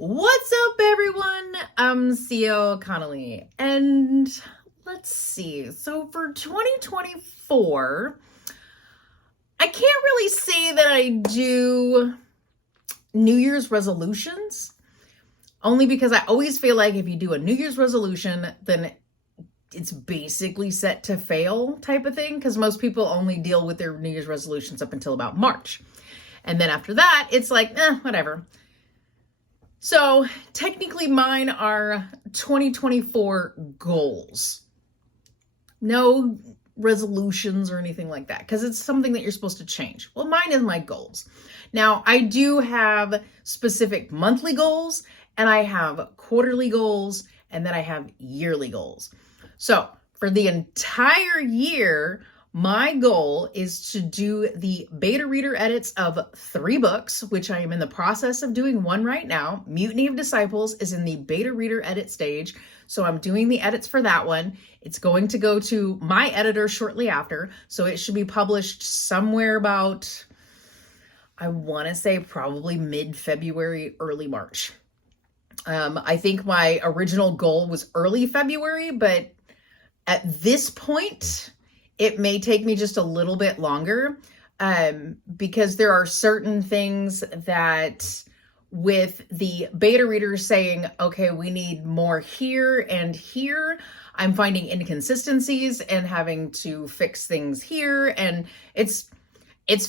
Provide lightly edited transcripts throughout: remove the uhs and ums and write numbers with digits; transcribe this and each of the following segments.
What's up, everyone? I'm CEO Connolly, and let's see. So for 2024, I can't really say that I do New Year's resolutions, only because I always feel like if you do a New Year's resolution, then it's basically set to fail type of thing, because most people only deal with their New Year's resolutions up until about March. And then after that, it's like, whatever. So technically mine are 2024 goals. No resolutions or anything like that, because it's something that you're supposed to change. Well, mine is my goals. Now, I do have specific monthly goals, and I have quarterly goals, and then I have yearly goals. So for the entire year, my goal is to do the beta reader edits of 3 books, which I am in the process of doing one right now. Mutiny of Disciples is in the beta reader edit stage, so I'm doing the edits for that one. It's going to go to my editor shortly after, so it should be published somewhere about, I want to say probably mid-February, early March. I think my original goal was early February, but at this point, it may take me just a little bit longer because there are certain things that with the beta readers saying, okay, we need more here and here, I'm finding inconsistencies and having to fix things here, and it's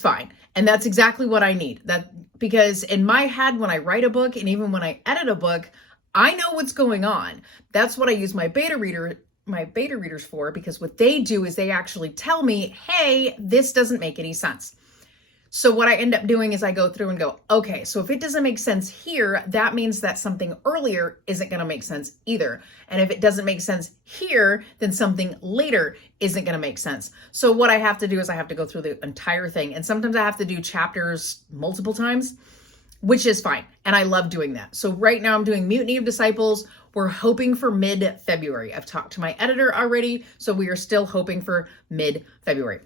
fine. And that's exactly what I need. Because in my head, when I write a book and even when I edit a book, I know what's going on. That's what I use my beta readers for, because what they do is they actually tell me, hey, this doesn't make any sense. So what I end up doing is I go through and go, okay, so if it doesn't make sense here, that means that something earlier isn't going to make sense either. And if it doesn't make sense here, then something later isn't going to make sense. So what I have to do is I have to go through the entire thing. And sometimes I have to do chapters multiple times, which is fine. And I love doing that. So right now I'm doing Mutiny of Disciples. We're hoping for mid-February. I've talked to my editor already, so we are still hoping for mid-February.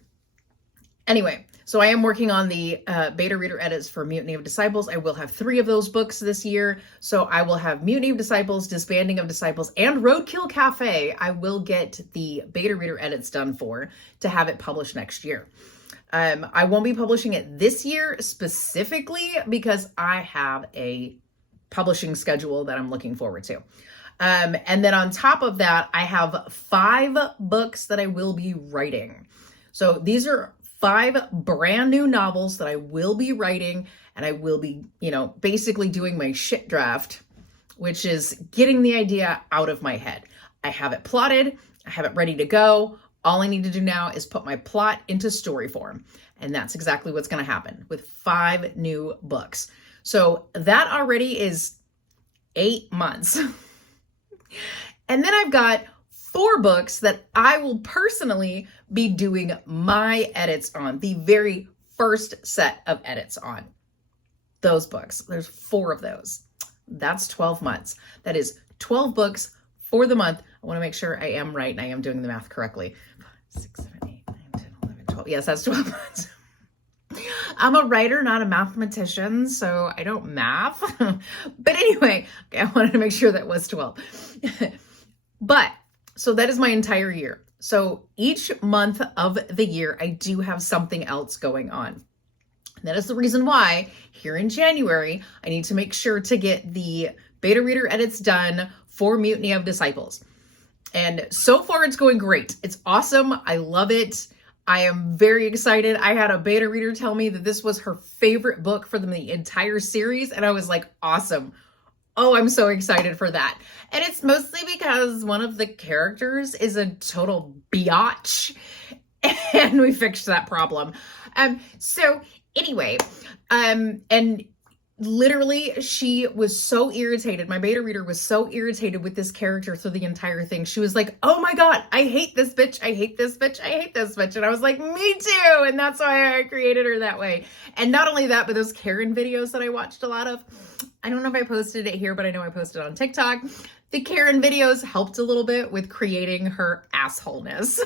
Anyway, so I am working on the beta reader edits for Mutiny of Disciples. I will have 3 of those books this year. So I will have Mutiny of Disciples, Disbanding of Disciples, and Roadkill Cafe. I will get the beta reader edits done for to have it published next year. I won't be publishing it this year specifically because I have a publishing schedule that I'm looking forward to. And then on top of that, I have 5 books that I will be writing. So these are 5 brand new novels that I will be writing, and I will be, basically doing my shit draft, which is getting the idea out of my head. I have it plotted. I have it ready to go. All I need to do now is put my plot into story form. And that's exactly what's going to happen with 5 new books. So that already is 8 months. And then I've got 4 books that I will personally be doing my edits on, the very first set of edits on those books. There's 4 of those. That's 12 months. That is 12 books for the month. I want to make sure I am right and I am doing the math correctly. 6, 7, 8, 9, 10, 11, 12. Yes, that's 12 months. I'm a writer, not a mathematician, so I don't math. But anyway, okay, I wanted to make sure that was 12. But, so that is my entire year. So each month of the year, I do have something else going on. That is the reason why here in January, I need to make sure to get the beta reader edits done for Mutiny of Disciples. And so far it's going great. It's awesome. I love it. I am very excited. I had a beta reader tell me that this was her favorite book for the entire series. And I was like, awesome. Oh, I'm so excited for that. And it's mostly because one of the characters is a total biatch. And we fixed that problem. So anyway, and literally, she was so irritated. My beta reader was so irritated with this character through the entire thing. She was like, oh my God, I hate this bitch. I hate this bitch. I hate this bitch. And I was like, me too. And that's why I created her that way. And not only that, but those Karen videos that I watched a lot of. I don't know if I posted it here, but I know I posted it on TikTok. The Karen videos helped a little bit with creating her assholeness.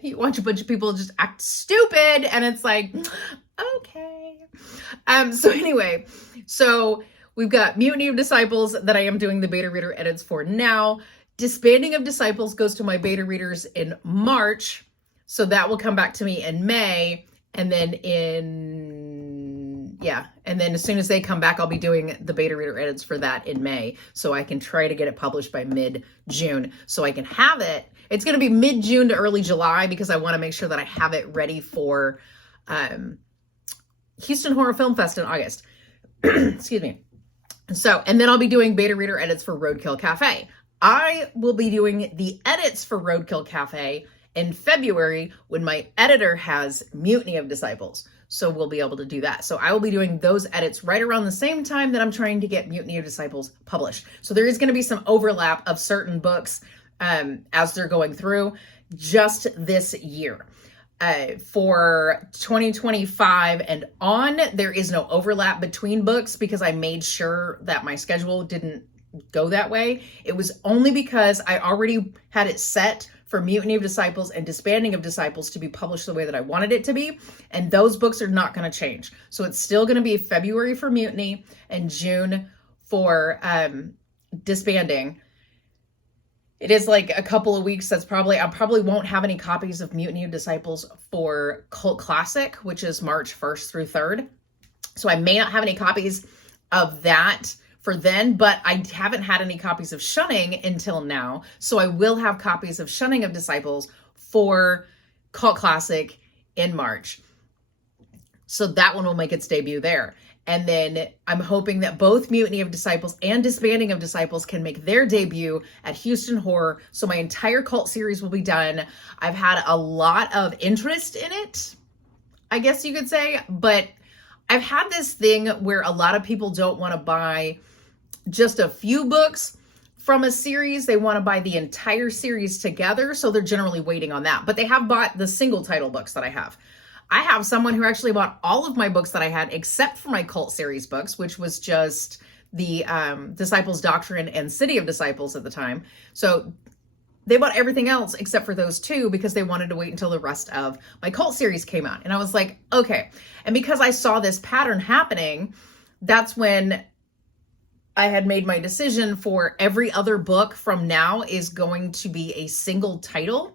You watch a bunch of people just act stupid and it's like, okay. So anyway, so we've got Mutiny of Disciples that I am doing the beta reader edits for now. Disbanding of Disciples goes to my beta readers in March. So that will come back to me in May. And then and then as soon as they come back, I'll be doing the beta reader edits for that in May. So I can try to get it published by mid-June. So I can have it. It's going to be mid-June to early July because I want to make sure that I have it ready for Houston Horror Film Fest in August. Excuse me. So, and then I'll be doing beta reader edits for Roadkill Cafe. I will be doing the edits for Roadkill Cafe in February when my editor has Mutiny of Disciples. So we'll be able to do that. So I will be doing those edits right around the same time that I'm trying to get Mutiny of Disciples published. So there is going to be some overlap of certain books as they're going through just this year. For 2025 and on, there is no overlap between books because I made sure that my schedule didn't go that way. It was only because I already had it set for Mutiny of Disciples and Disbanding of Disciples to be published the way that I wanted it to be. And those books are not going to change. So it's still going to be February for Mutiny and June for Disbanding. It is like a couple of weeks. I probably won't have any copies of Mutiny of Disciples for Cult Classic, which is March 1st through 3rd. So I may not have any copies of that for then, but I haven't had any copies of Shunning until now. So I will have copies of Shunning of Disciples for Cult Classic in March. So that one will make its debut there. And then I'm hoping that both Mutiny of Disciples and Disbanding of Disciples can make their debut at Houston Horror. So my entire cult series will be done. I've had a lot of interest in it, I guess you could say, but I've had this thing where a lot of people don't want to buy just a few books from a series. They want to buy the entire series together. So they're generally waiting on that, but they have bought the single title books that I have. I have someone who actually bought all of my books that I had, except for my cult series books, which was just the Disciples, Doctrine, and City of Disciples at the time. So they bought everything else except for those two because they wanted to wait until the rest of my cult series came out. And I was like, okay. And because I saw this pattern happening, that's when I had made my decision for every other book from now is going to be a single title.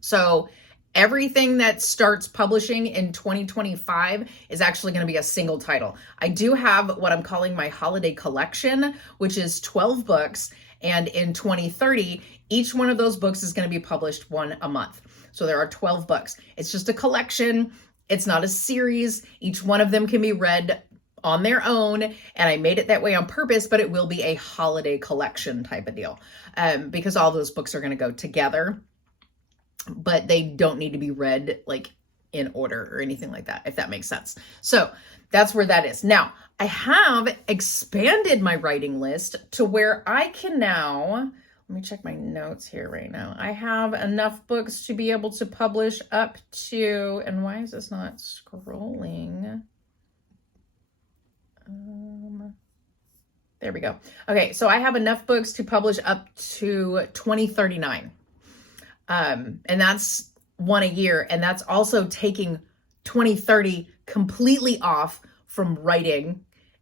So everything that starts publishing in 2025 is actually going to be a single title. I do have what I'm calling my holiday collection, which is 12 books. And in 2030, each one of those books is going to be published one a month. So there are 12 books. It's just a collection. It's not a series. Each one of them can be read on their own. And I made it that way on purpose, but it will be a holiday collection type of deal because all those books are going to go together. But they don't need to be read like in order or anything like that, if that makes sense. So that's where that is. Now, I have expanded my writing list to where I can now, let me check my notes here right now. I have enough books to be able to publish up to, and why is this not scrolling? There we go. Okay, so I have enough books to publish up to 2039. And that's one a year. And that's also taking 2030 completely off from writing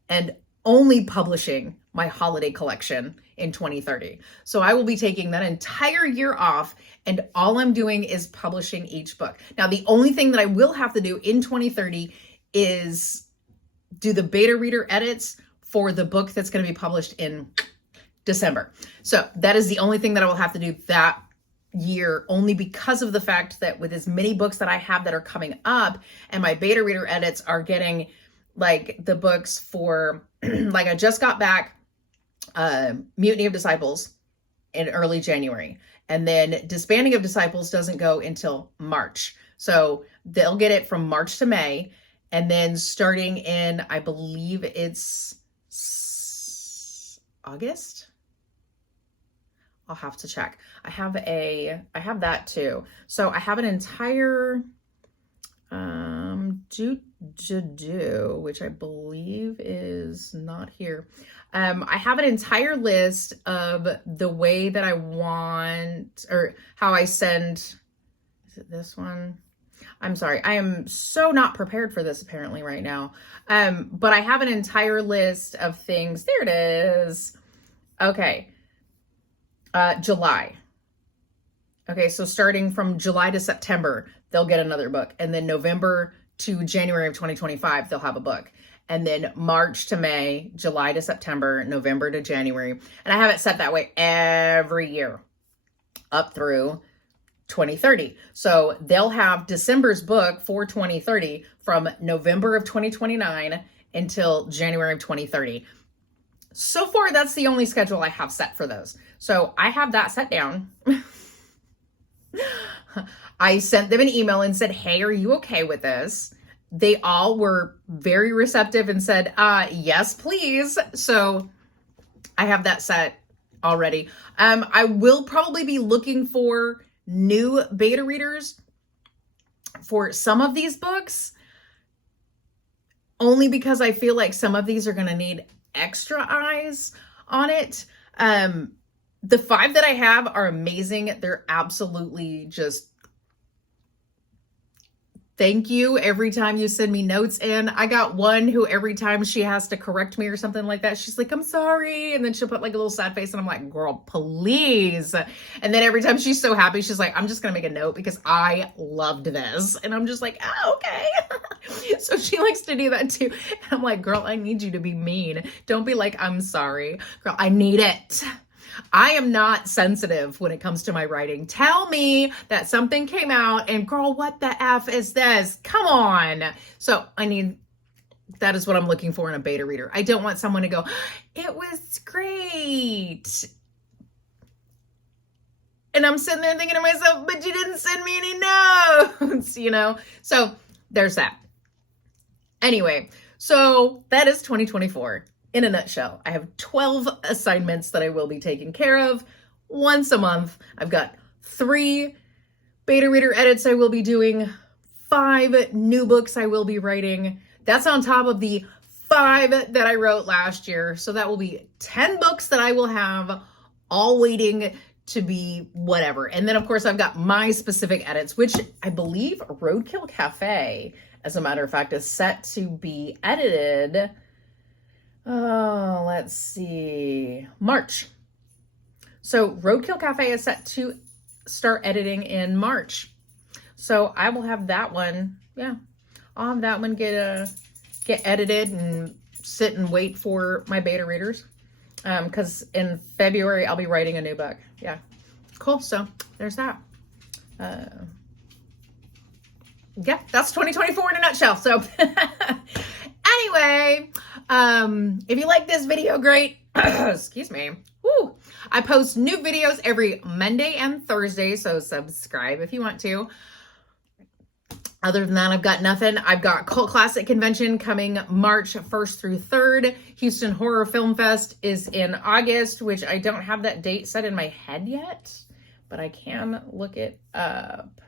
and only publishing my holiday collection in 2030. So I will be taking that entire year off and all I'm doing is publishing each book. Now, the only thing that I will have to do in 2030 is do the beta reader edits for the book that's going to be published in December. So that is the only thing that I will have to do that year, only because of the fact that with as many books that I have that are coming up and my beta reader edits are getting like the books for like I just got back Mutiny of Disciples in early January, and then Disbanding of Disciples doesn't go until March. So they'll get it from March to May, and then starting in, I believe it's August. I'll have to check. I have that too. So I have an entire which I believe is not here. I have an entire list of the way that I want, or how I send, is it this one? I'm sorry. I am so not prepared for this apparently right now. But I have an entire list of things. There it is. Okay. July. Okay, so starting from July to September, they'll get another book. And then November to January of 2025, they'll have a book. And then March to May, July to September, November to January. And I have it set that way every year up through 2030. So they'll have December's book for 2030 from November of 2029 until January of 2030. So far, that's the only schedule I have set for those. So I have that set down. I sent them an email and said, hey, are you okay with this? They all were very receptive and said, yes, please. So I have that set already. I will probably be looking for new beta readers for some of these books, only because I feel like some of these are going to need extra eyes on it. The 5 that I have are amazing. They're absolutely just thank you every time you send me notes in. I got one who every time she has to correct me or something like that, she's like, I'm sorry. And then she'll put like a little sad face and I'm like, girl, please. And then every time she's so happy, she's like, I'm just going to make a note because I loved this. And I'm just like, oh, okay. So she likes to do that too. And I'm like, girl, I need you to be mean. Don't be like, I'm sorry. Girl, I need it. I am not sensitive when it comes to my writing. Tell me that something came out and girl, what the F is this? Come on. So that is what I'm looking for in a beta reader. I don't want someone to go, it was great. And I'm sitting there thinking to myself, but you didn't send me any notes, So there's that. Anyway, so that is 2024. In a nutshell, I have 12 assignments that I will be taking care of once a month. I've got 3 beta reader edits I will be doing, 5 new books I will be writing. That's on top of the 5 that I wrote last year. So that will be 10 books that I will have all waiting to be whatever. And then of course I've got my specific edits, which I believe Roadkill Cafe, as a matter of fact, is set to be edited. Oh, let's see. March. So Roadkill Cafe is set to start editing in March. So I will have that one. Yeah. I'll have that one get edited and sit and wait for my beta readers. Because in February, I'll be writing a new book. Yeah. Cool. So there's that. Yeah, that's 2024 in a nutshell. So anyway, if you like this video, great. Excuse me. Woo. I post new videos every Monday and Thursday, so subscribe if you want to. Other than that, I've got nothing. I've got Cult Classic Convention coming March 1st through 3rd. Houston Horror Film Fest is in August, which I don't have that date set in my head yet, but I can look it up.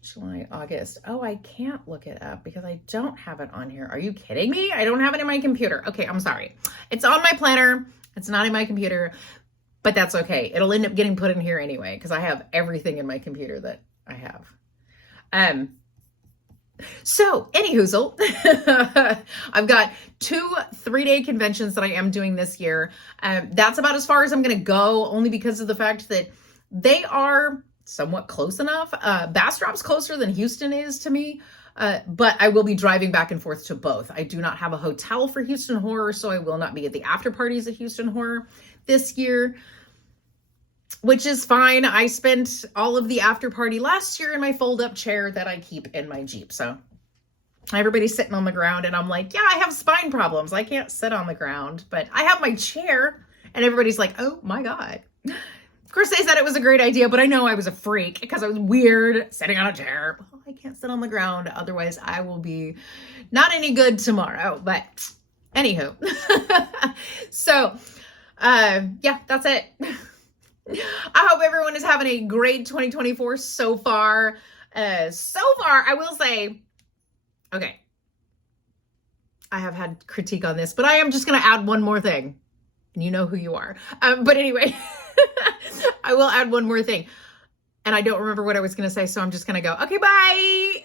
July, August. Oh, I can't look it up because I don't have it on here. Are you kidding me? I don't have it in my computer. Okay, I'm sorry. It's on my planner. It's not in my computer, but that's okay. It'll end up getting put in here anyway because I have everything in my computer that I have. So, anyhoozle, I've got 2 3-day conventions that I am doing this year. That's about as far as I'm going to go, only because of the fact that they are somewhat close enough. Bastrop's closer than Houston is to me, but I will be driving back and forth to both. I do not have a hotel for Houston Horror, so I will not be at the after parties at Houston Horror this year, which is fine. I spent all of the after party last year in my fold-up chair that I keep in my Jeep. So everybody's sitting on the ground and I'm like, yeah, I have spine problems. I can't sit on the ground, but I have my chair, and everybody's like, oh my God. Of course, they said it was a great idea, but I know I was a freak because I was weird sitting on a chair. Oh, I can't sit on the ground. Otherwise, I will be not any good tomorrow. But anywho. So, yeah, that's it. I hope everyone is having a great 2024 so far. I will say, okay, I have had critique on this, but I am just going to add one more thing. And you know who you are. But anyway, I will add one more thing. And I don't remember what I was going to say, so I'm just going to go, okay, bye.